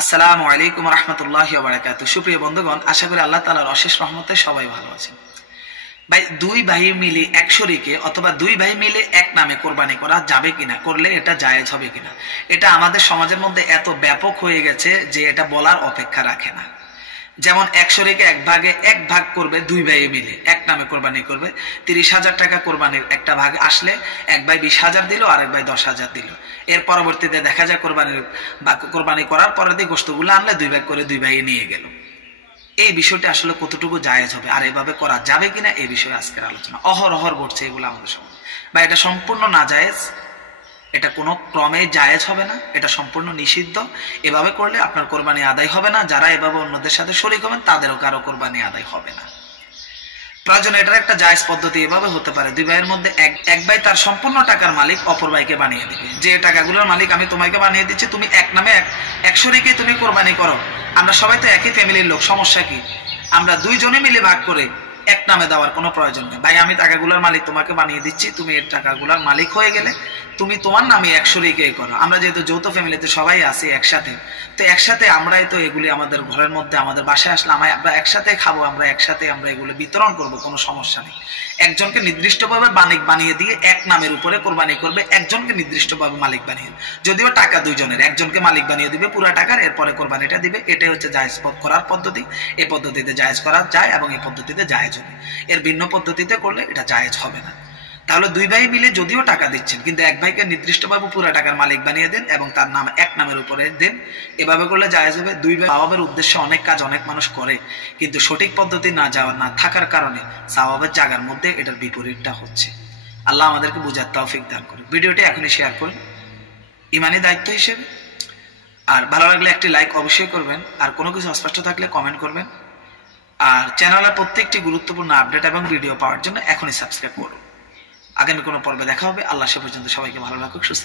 আসসালামু আলাইকুম রহমতুল্লাহি ওয়া বারাকাতুহু। সুপ্রিয় বন্ধুগণ, আশা করি আল্লাহ তাআলার অশেষ রহমতে সবাই ভালো আছেন। ভাই, দুই ভাই মিলে এক শরীকে অথবা দুই ভাই মিলে এক নামে কোরবানি করা যাবে কিনা, করলে এটা জায়েজ হবে কিনা, এটা আমাদের সমাজের মধ্যে এত ব্যাপক হয়ে গেছে যে এটা বলার অপেক্ষা রাখে না। যেমন এক শরীকে এক ভাগ করবে, দুই ভাই মিলে এক নামে কোরবানি করবে। 30,000 টাকা কোরবানির একটা ভাগ আসলে এক ভাই 20,000 দিল, আর এক ভাই 10,000 দিল। এর পরবর্তীতে দেখা যায় কোরবানি করার পরের দিয়ে গোশতগুলো আনলে দুই ভাগ করে দুই ভাই নিয়ে গেল। এই বিষয়টা আসলে কতটুকু জায়েজ হবে আর এভাবে করা যাবে কিনা, এই বিষয়ে আজকের আলোচনা। অহরহর ঘটছে এগুলো আমাদের সমাজে। বা এটা সম্পূর্ণ নাজায়েজ, এটা কোনো ক্রমে জায়েজ হবে না, এটা সম্পূর্ণ নিষিদ্ধ। এভাবে করলে আপনার কোরবানি আদায় হবে না, যারা এভাবে অন্যদের সাথে শরীক হবেন তাদেরও কারো কোরবানি আদায় হবে না। প্রয়োজন এটার একটা জায়েজ পদ্ধতি এভাবে হতে পারে, দুই ভাইয়ের মধ্যে এক ভাই তার সম্পূর্ণ টাকার মালিক অপর ভাইকে বানিয়ে দিবে, যে টাকাগুলোর মালিক আমি তোমাকে বানিয়ে দিচ্ছি, তুমি এক নামে এক শরীকে তুমি কোরবানি করো। আমরা সবাই তো একই ফ্যামিলির লোক, সমস্যা কি? আমরা দুইজনে মিলে ভাগ করে এক নামে দেওয়ার কোনো প্রয়োজন নেই। ভাই, আমি টাকাগুলোর মালিক তোমাকে বানিয়ে দিচ্ছি, তুমি এর টাকাগুলোর মালিক হয়ে গেলে তুমি তোমার নামে এক শরীকে করো। আমরা যেহেতু যৌথ ফ্যামিলিতে সবাই আছি একসাথে, তো একসাথে আমরাই তো এগুলি আমাদের ঘরের মধ্যে আমাদের বাসায় আসলে আমরা একসাথে খাবো, আমরা একসাথে আমরা এগুলো বিতরণ করব, কোনো সমস্যা নেই। একজনকে নির্দিষ্টভাবে মালিক বানিয়ে দিয়ে এক নামের উপরে কোরবানি করবে, একজনকে নির্দিষ্টভাবে মালিক বানিয়ে, যদিও টাকা দুইজনের, একজনকে মালিক বানিয়ে দিবে পুরো টাকার, এরপরে কোরবানিটা দিবে। এটাই হচ্ছে জায়েজ করার পদ্ধতি। এই পদ্ধতিতে জায়েজ করা যায় এবং এই পদ্ধতিতে জায়েজ হবে। এর ভিন্ন পদ্ধতিতে করলে এটা জায়েজ হবে না। তাহলে দুই ভাই মিলে যদিও টাকা দিচ্ছেন, কিন্তু এক ভাইকে নির্দিষ্টভাবে পুরো টাকার মালিক বানিয়ে দেন এবং তার নাম এক নামের উপরে দেন। এভাবে করলে জায়েজ হবে। দুই ভাই সওয়াবের উদ্দেশ্যে অনেক কাজ অনেক মানুষ করে, কিন্তু সঠিক পদ্ধতি না থাকার কারণে সওয়াবের জায়গার মধ্যে এটার বিপরীতটা হচ্ছে। আল্লাহ আমাদেরকে বুঝার তৌফিক দান করুন। ভিডিওটি এখনই শেয়ার করুন ইমানি দায়িত্ব হিসেবে। আর ভালো লাগলে একটি লাইক অবশ্যই করবেন, আর কোনো কিছু অস্পষ্ট থাকলে কমেন্ট করবেন। আর চ্যানেলের প্রত্যেকটি গুরুত্বপূর্ণ আপডেট এবং ভিডিও পাওয়ার জন্য এখনই সাবস্ক্রাইব করুন। আগামী কোনো পর্বে দেখা হবে। আল্লাহ সে পর্যন্ত সবাইকে ভালো রাখুক, সুস্থ